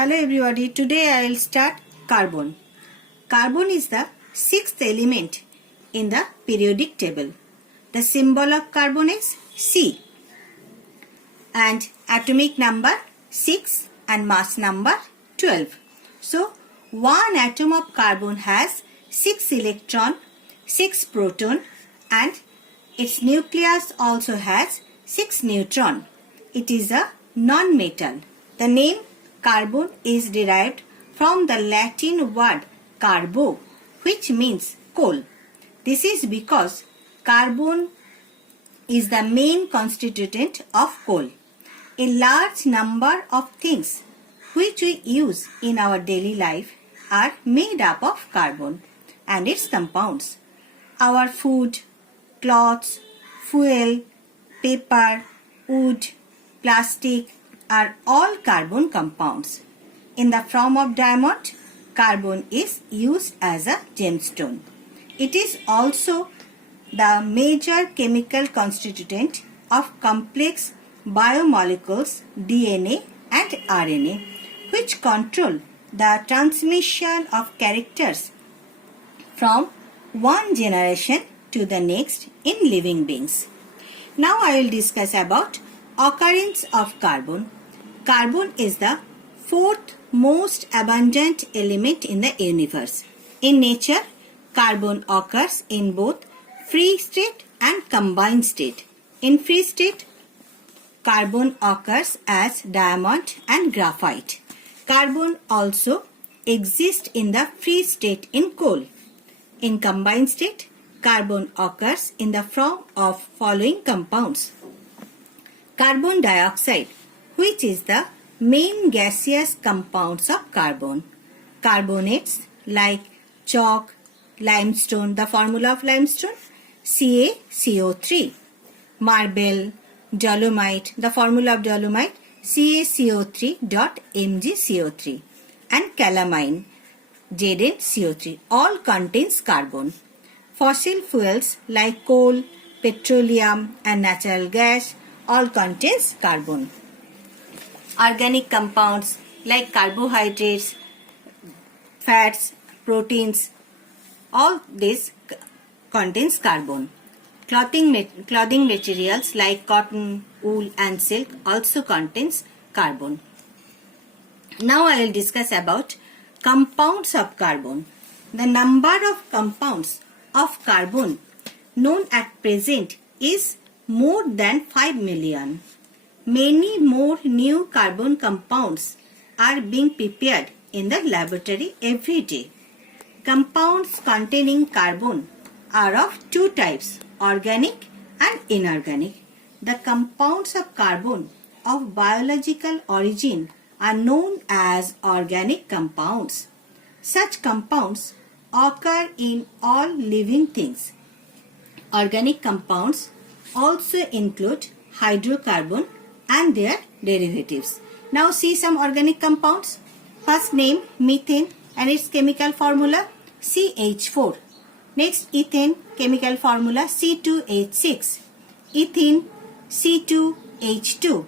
Hello everybody, today I will start carbon. Carbon is the sixth element in the periodic table. The symbol of carbon is C and atomic number 6 and mass number 12. So, one atom of carbon has 6 electron, 6 proton and its nucleus also has 6 neutron. It is a non-metal. The name carbon is derived from the Latin word carbo, which means coal. This is because carbon is the main constituent of coal. A large number of things which we use in our daily life are made up of carbon and its compounds. Our food, clothes, fuel, paper, wood, plastic are all carbon compounds. In the form of diamond, carbon is used as a gemstone. It is also the major chemical constituent of complex biomolecules DNA and RNA, which control the transmission of characters from one generation to the next in living beings. Now I will discuss about occurrence of carbon. Carbon is the fourth most abundant element in the universe. In nature, carbon occurs in both free state and combined state. In free state, carbon occurs as diamond and graphite. Carbon also exists in the free state in coal. In combined state, carbon occurs in the form of following compounds. Carbon dioxide, which is the main gaseous compounds of carbon. Carbonates like chalk, limestone, the formula of limestone, CaCO3. Marble, dolomite, the formula of dolomite, CaCO3.MgCO3. And calamine, ZnCO3, all contains carbon. Fossil fuels like coal, petroleum and natural gas all contains carbon. Organic compounds like carbohydrates, fats, proteins, all this contains carbon. Clothing materials like cotton, wool and silk also contains carbon. Now I will discuss about compounds of carbon. The number of compounds of carbon known at present is more than 5 million. Many more new carbon compounds are being prepared in the laboratory every day. Compounds containing carbon are of two types, organic and inorganic. The compounds of carbon of biological origin are known as organic compounds. Such compounds occur in all living things. Organic compounds also include hydrocarbon and their derivatives. Now see some organic compounds. First name methane and its chemical formula CH4. Next ethane, chemical formula C2H6. Ethene C2H2.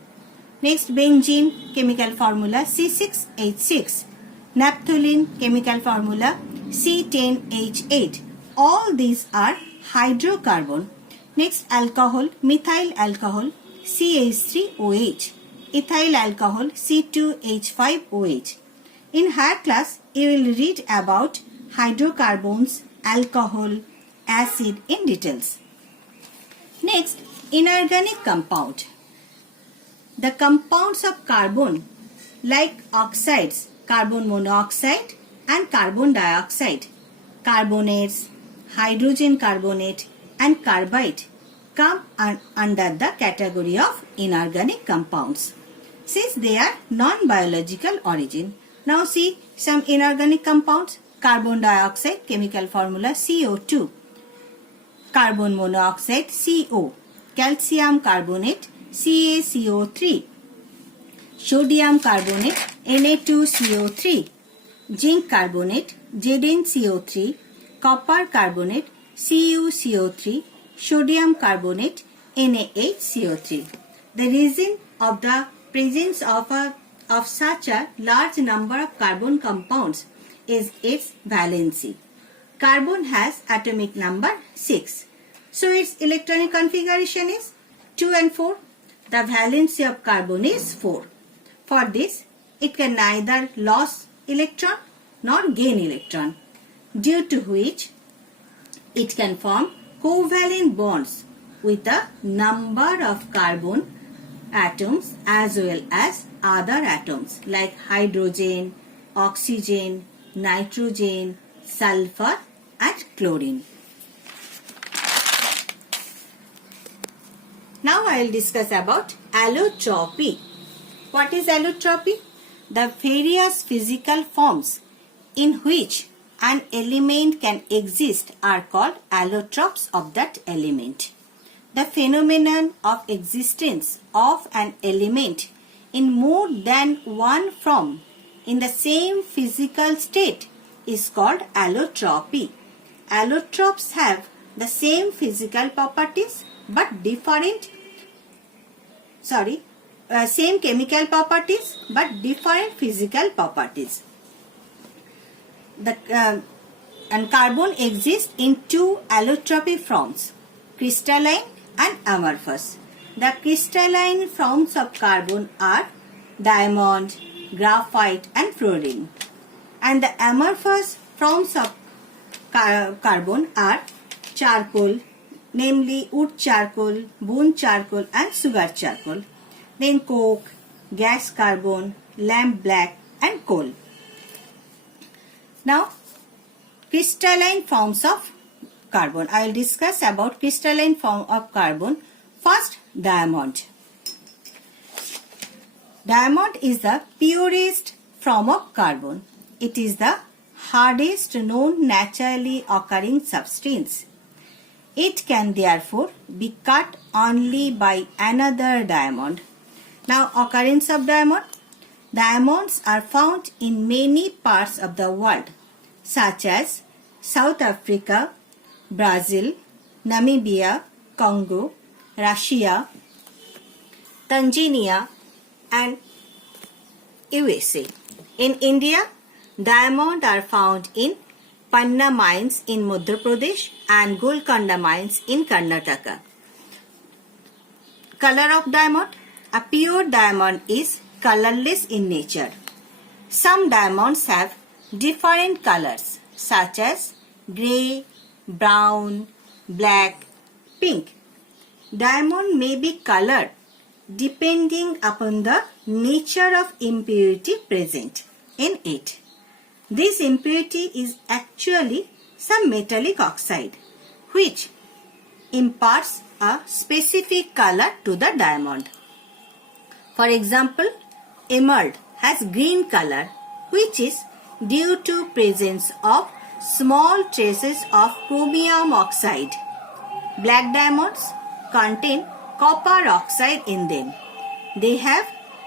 Next benzene, chemical formula C6H6. Naphthalene, chemical formula C10H8. All these are hydrocarbon. Next alcohol, methyl alcohol CH3OH. Ethyl alcohol C2H5OH. In higher class, you will read about hydrocarbons, alcohol, acid in details. Next, inorganic compound. The compounds of carbon like oxides, carbon monoxide and carbon dioxide, carbonates, hydrogen carbonate and carbide come under the category of inorganic compounds since they are non-biological origin. Now see some inorganic compounds. Carbon dioxide, chemical formula CO2. Carbon monoxide CO. Calcium carbonate CaCO3. Sodium carbonate Na2CO3. Zinc carbonate ZnCO3. Copper carbonate CuCO3. Sodium carbonate NaHCO3. The reason of the presence of a of such a large number of carbon compounds is its valency. Carbon has atomic number 6. So its electronic configuration is 2 and 4. The valency of carbon is 4. For this, it can neither lose electron nor gain electron, due to which it can form covalent bonds with a number of carbon atoms as well as other atoms like hydrogen, oxygen, nitrogen, sulfur and chlorine. Now I will discuss about allotropy. What is allotropy? The various physical forms in which an element can exist are called allotropes of that element. The phenomenon of existence of an element in more than one form in the same physical state is called allotropy. Allotropes have the same physical properties but same chemical properties but different physical properties. And carbon exists in two allotropy forms, crystalline and amorphous. The crystalline forms of carbon are diamond, graphite and fluorine. And the amorphous forms of carbon are charcoal, namely wood charcoal, bone charcoal and sugar charcoal. Then coke, gas carbon, lamp black and coal. Now, crystalline forms of carbon. I will discuss about crystalline form of carbon. First, diamond. Diamond is the purest form of carbon. It is the hardest known naturally occurring substance. It can therefore be cut only by another diamond. Now, occurrence of diamond. Diamonds are found in many parts of the world, such as South Africa, Brazil, Namibia, Congo, Russia, Tanzania and USA. In India, diamonds are found in Panna mines in Madhya Pradesh and Golconda mines in Karnataka. Color of diamond. A pure diamond is colorless in nature. Some diamonds have different colors such as grey, brown, black, pink. Diamond may be colored depending upon the nature of impurity present in it. This impurity is actually some metallic oxide which imparts a specific color to the diamond. For example, emerald has green color which is due to presence of small traces of chromium oxide. Black diamonds contain copper oxide in them. They have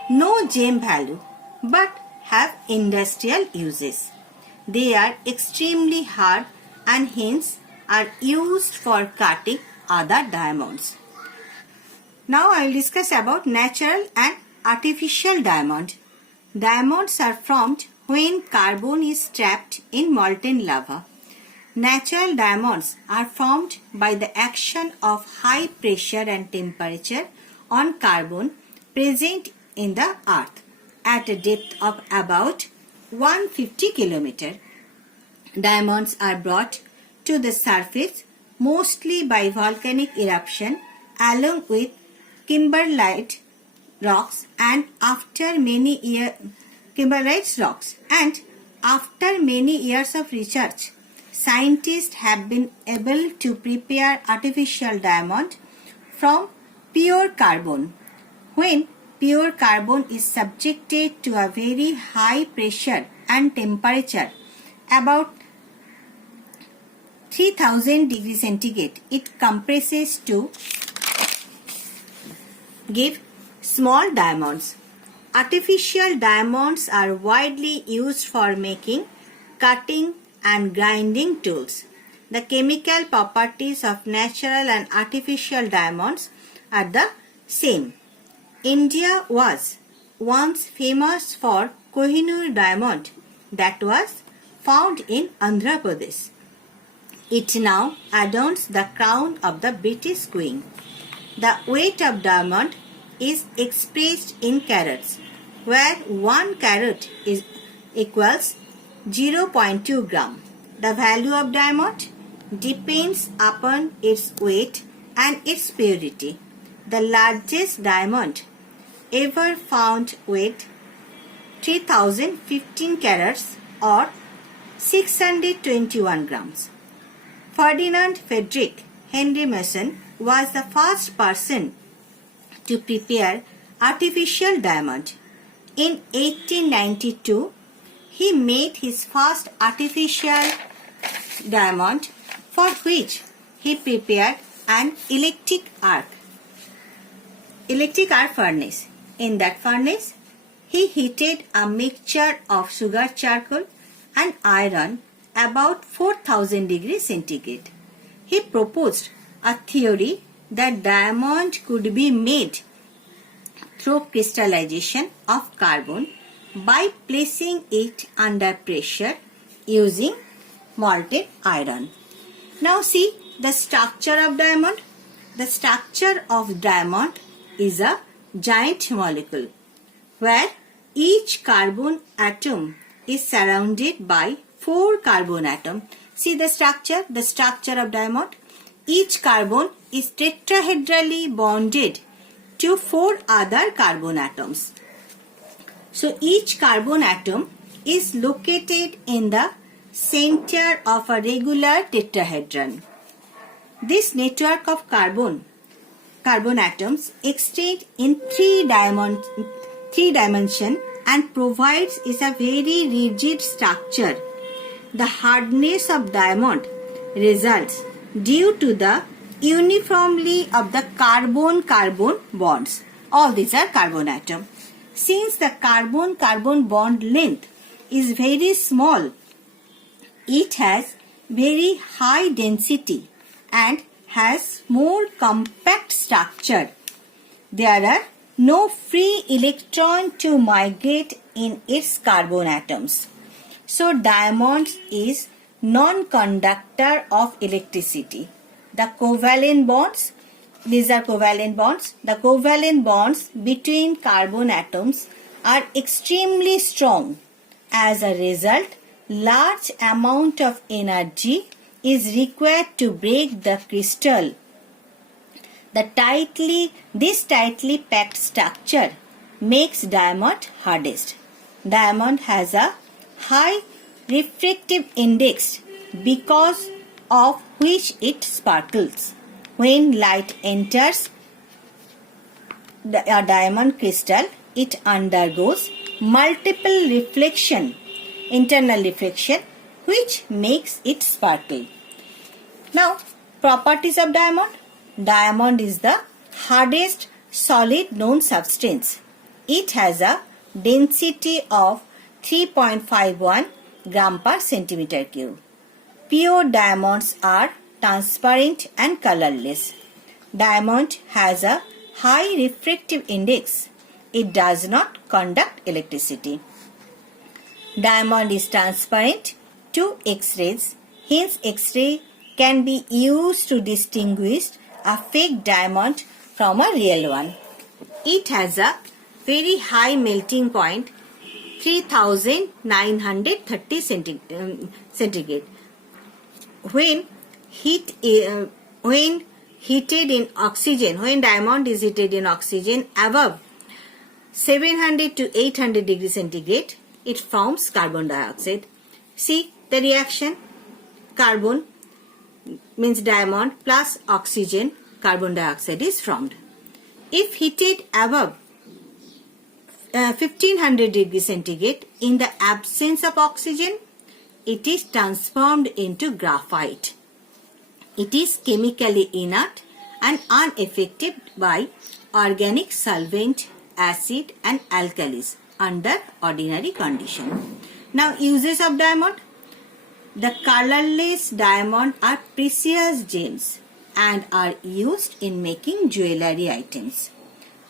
no gem value but have industrial uses. They are extremely hard and hence are used for cutting other diamonds. Now I will discuss about natural and artificial diamond. Diamonds are formed when carbon is trapped in molten lava. Natural diamonds are formed by the action of high pressure and temperature on carbon present in the earth at a depth of about 150 km. Diamonds are brought to the surface mostly by volcanic eruption along with kimberlite rocks and after many years of research, scientists have been able to prepare artificial diamond from pure carbon. When pure carbon is subjected to a very high pressure and temperature, about 3000 degrees centigrade, it compresses to give small diamonds. Artificial diamonds are widely used for making, cutting and grinding tools. The chemical properties of natural and artificial diamonds are the same. India was once famous for Kohinoor diamond that was found in Andhra Pradesh. It now adorns the crown of the British Queen. The weight of diamond is expressed in carats, where 1 carat is equals 0.2 gram. The value of diamond depends upon its weight and its purity. The largest diamond ever found weighed 3015 carats or 621 grams. Ferdinand Friedrich Henry Mason was the first person to prepare artificial diamond. In 1892, he made his first artificial diamond, for which he prepared an electric arc furnace. In that furnace, he heated a mixture of sugar, charcoal and iron about 4000 degrees centigrade. He proposed a theory that diamond could be made through crystallization of carbon by placing it under pressure using molten iron. Now see the structure of diamond. The structure of diamond is a giant molecule where each carbon atom is surrounded by 4 carbon atoms. See the structure of diamond. Each carbon is tetrahedrally bonded to 4 other carbon atoms. So each carbon atom is located in the center of a regular tetrahedron. This network of carbon atoms extend in 3 dimensions and provides is a very rigid structure. The hardness of diamond results due to the uniformity of the carbon-carbon bonds. All these are carbon atoms. Since the carbon-carbon bond length is very small, it has very high density and has more compact structure. There are no free electron to migrate in its carbon atoms. So diamond is non-conductor of electricity. The covalent bonds, these are covalent bonds. The covalent bonds between carbon atoms are extremely strong. As a result, large amount of energy is required to break the crystal. This tightly packed structure makes diamond hardest. Diamond has a high refractive index because of which it sparkles. When light enters a diamond crystal, it undergoes multiple internal reflection, which makes it sparkle. Now, properties of diamond. Diamond is the hardest solid known substance. It has a density of 3.51 gram per centimeter cube. Pure diamonds are transparent and colorless. Diamond has a high refractive index. It does not conduct electricity. Diamond is transparent to X-rays. Hence, X-ray can be used to distinguish a fake diamond from a real one. It has a very high melting point, 3930 centigrade. When heated in oxygen, when diamond is heated in oxygen above 700 to 800 degrees centigrade, it forms carbon dioxide. See the reaction. Carbon means diamond plus oxygen, carbon dioxide is formed. If heated above 1500 degrees centigrade, in the absence of oxygen, it is transformed into graphite. It is chemically inert and unaffected by organic solvent, acid and alkalis under ordinary condition. Now, uses of diamond. The colorless diamond are precious gems and are used in making jewelry items.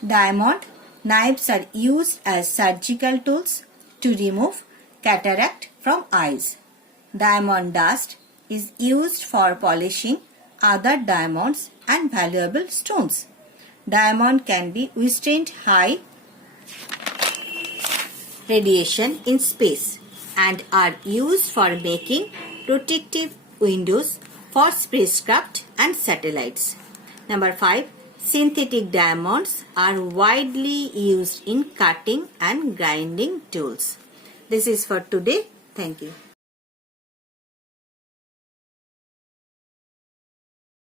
Diamond Knives are used as surgical tools to remove cataract from eyes. Diamond dust is used for polishing other diamonds and valuable stones. Diamond can be withstand high radiation in space and are used for making protective windows for spacecraft and satellites. Number 5. Synthetic diamonds are widely used in cutting and grinding tools. This is for today. Thank you.